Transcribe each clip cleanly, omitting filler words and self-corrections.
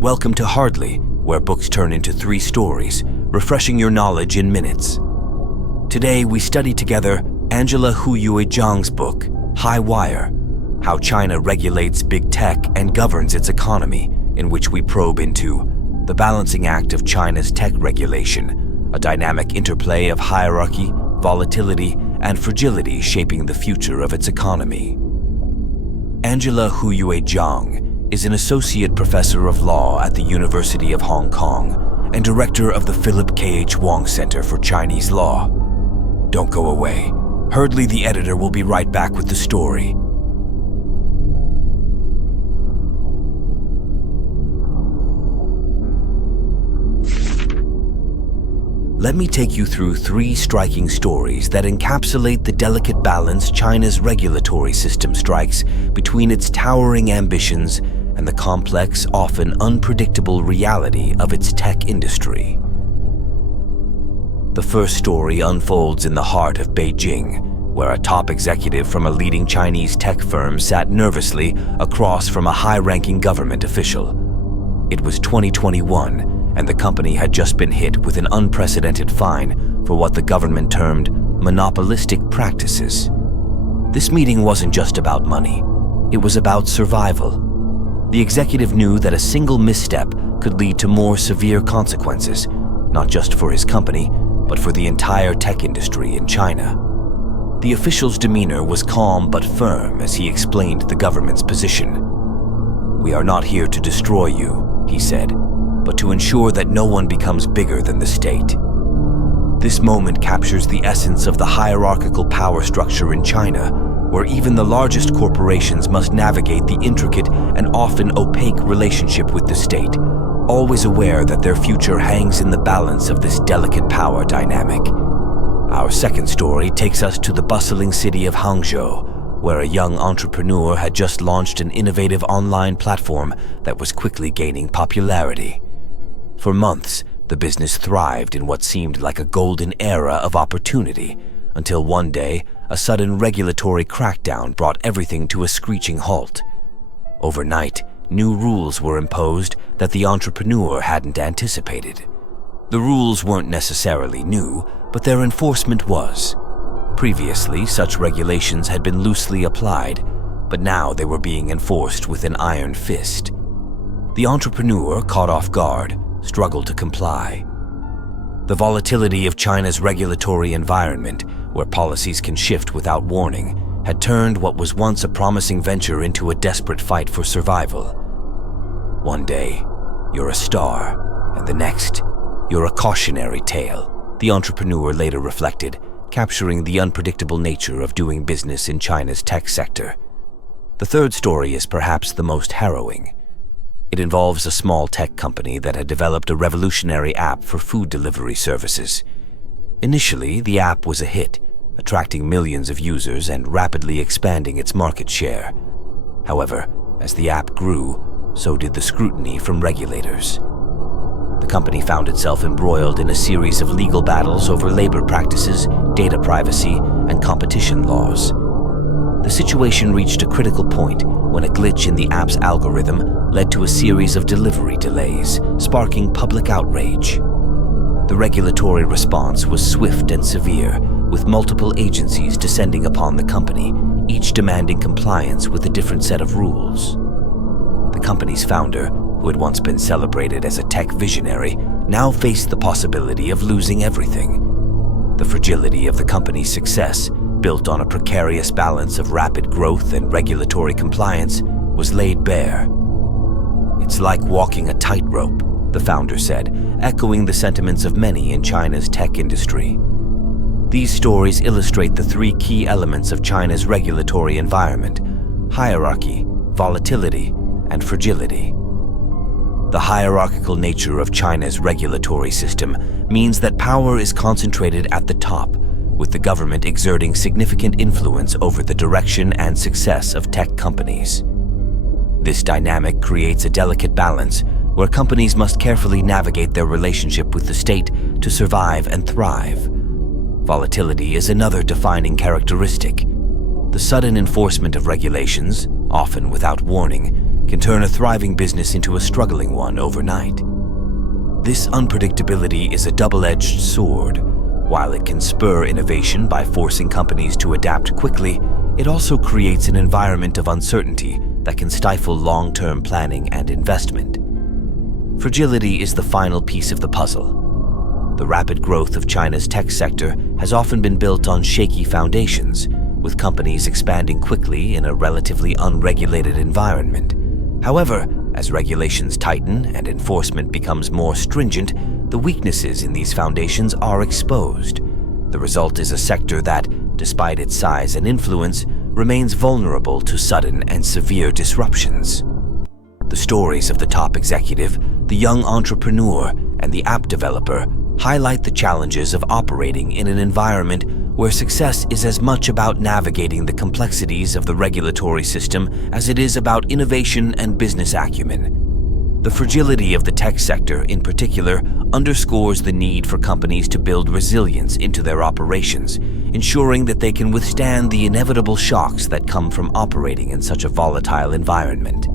Welcome to Hardly, where books turn into 3 stories, refreshing your knowledge in minutes. Today, we study together Angela Huyue Zhang's book, High Wire, How China Regulates Big Tech and Governs Its Economy, in which we probe into the balancing act of China's tech regulation, a dynamic interplay of hierarchy, volatility, and fragility shaping the future of its economy. Angela Huyue Zhang is an associate professor of law at the University of Hong Kong and director of the Philip K.H. Wang Center for Chinese Law. Don't go away. Hardly the editor will be right back with the story. Let me take you through 3 striking stories that encapsulate the delicate balance China's regulatory system strikes between its towering ambitions and the complex, often unpredictable reality of its tech industry. The first story unfolds in the heart of Beijing, where a top executive from a leading Chinese tech firm sat nervously across from a high-ranking government official. It was 2021, and the company had just been hit with an unprecedented fine for what the government termed monopolistic practices. This meeting wasn't just about money. It was about survival. The executive knew that a single misstep could lead to more severe consequences, not just for his company, but for the entire tech industry in China. The official's demeanor was calm but firm as he explained the government's position. "We are not here to destroy you," he said, "but to ensure that no one becomes bigger than the state." This moment captures the essence of the hierarchical power structure in China, where even the largest corporations must navigate the intricate and often opaque relationship with the state, always aware that their future hangs in the balance of this delicate power dynamic. Our second story takes us to the bustling city of Hangzhou, where a young entrepreneur had just launched an innovative online platform that was quickly gaining popularity. For months, the business thrived in what seemed like a golden era of opportunity, until one day, a sudden regulatory crackdown brought everything to a screeching halt. Overnight, new rules were imposed that the entrepreneur hadn't anticipated. The rules weren't necessarily new, but their enforcement was. Previously, such regulations had been loosely applied, but now they were being enforced with an iron fist. The entrepreneur, caught off guard, struggled to comply. The volatility of China's regulatory environment, where policies can shift without warning, had turned what was once a promising venture into a desperate fight for survival. One day, you're a star, and the next, you're a cautionary tale, the entrepreneur later reflected, capturing the unpredictable nature of doing business in China's tech sector. The third story is perhaps the most harrowing. It involves a small tech company that had developed a revolutionary app for food delivery services. Initially, the app was a hit, attracting millions of users and rapidly expanding its market share. However, as the app grew, so did the scrutiny from regulators. The company found itself embroiled in a series of legal battles over labor practices, data privacy, and competition laws. The situation reached a critical point when a glitch in the app's algorithm led to a series of delivery delays, sparking public outrage. The regulatory response was swift and severe, with multiple agencies descending upon the company, each demanding compliance with a different set of rules. The company's founder, who had once been celebrated as a tech visionary, now faced the possibility of losing everything. The fragility of the company's success, built on a precarious balance of rapid growth and regulatory compliance, was laid bare. "It's like walking a tightrope," the founder said, echoing the sentiments of many in China's tech industry. These stories illustrate the 3 key elements of China's regulatory environment: hierarchy, volatility, and fragility. The hierarchical nature of China's regulatory system means that power is concentrated at the top, with the government exerting significant influence over the direction and success of tech companies. This dynamic creates a delicate balance where companies must carefully navigate their relationship with the state to survive and thrive. Volatility is another defining characteristic. The sudden enforcement of regulations, often without warning, can turn a thriving business into a struggling one overnight. This unpredictability is a double-edged sword. While it can spur innovation by forcing companies to adapt quickly, it also creates an environment of uncertainty that can stifle long-term planning and investment. Fragility is the final piece of the puzzle. The rapid growth of China's tech sector has often been built on shaky foundations, with companies expanding quickly in a relatively unregulated environment. However, as regulations tighten and enforcement becomes more stringent, the weaknesses in these foundations are exposed. The result is a sector that, despite its size and influence, remains vulnerable to sudden and severe disruptions. The stories of the top executive, the young entrepreneur, and the app developer highlight the challenges of operating in an environment where success is as much about navigating the complexities of the regulatory system as it is about innovation and business acumen. The fragility of the tech sector, in particular, underscores the need for companies to build resilience into their operations, ensuring that they can withstand the inevitable shocks that come from operating in such a volatile environment.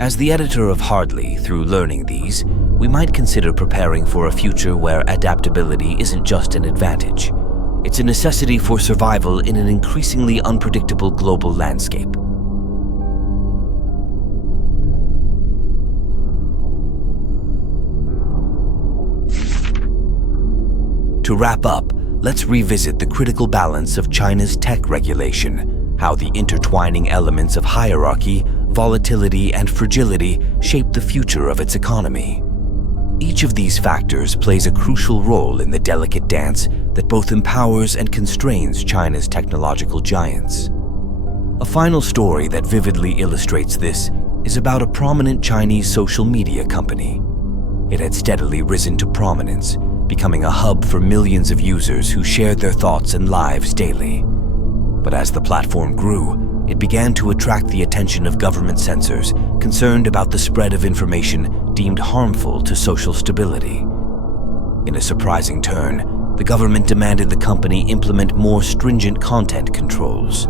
As the editor of Hardly, through learning these, we might consider preparing for a future where adaptability isn't just an advantage. It's a necessity for survival in an increasingly unpredictable global landscape. To wrap up, let's revisit the critical balance of China's tech regulation, how the intertwining elements of hierarchy, volatility, and fragility shape the future of its economy. Each of these factors plays a crucial role in the delicate dance that both empowers and constrains China's technological giants. A final story that vividly illustrates this is about a prominent Chinese social media company. It had steadily risen to prominence, becoming a hub for millions of users who shared their thoughts and lives daily. But as the platform grew, it began to attract the attention of government censors concerned about the spread of information deemed harmful to social stability. In a surprising turn, the government demanded the company implement more stringent content controls.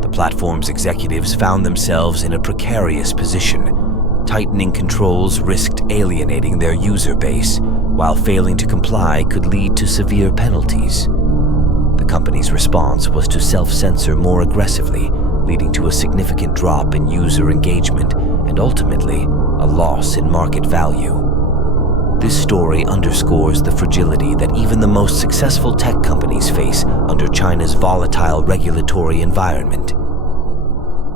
The platform's executives found themselves in a precarious position. Tightening controls risked alienating their user base, while failing to comply could lead to severe penalties. The company's response was to self-censor more aggressively, leading to a significant drop in user engagement and ultimately a loss in market value. This story underscores the fragility that even the most successful tech companies face under China's volatile regulatory environment.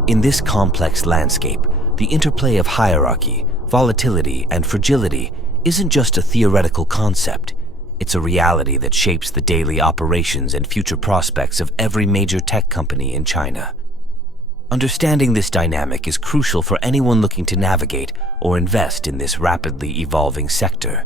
In this complex landscape, the interplay of hierarchy, volatility, and fragility isn't just a theoretical concept. It's a reality that shapes the daily operations and future prospects of every major tech company in China. Understanding this dynamic is crucial for anyone looking to navigate or invest in this rapidly evolving sector.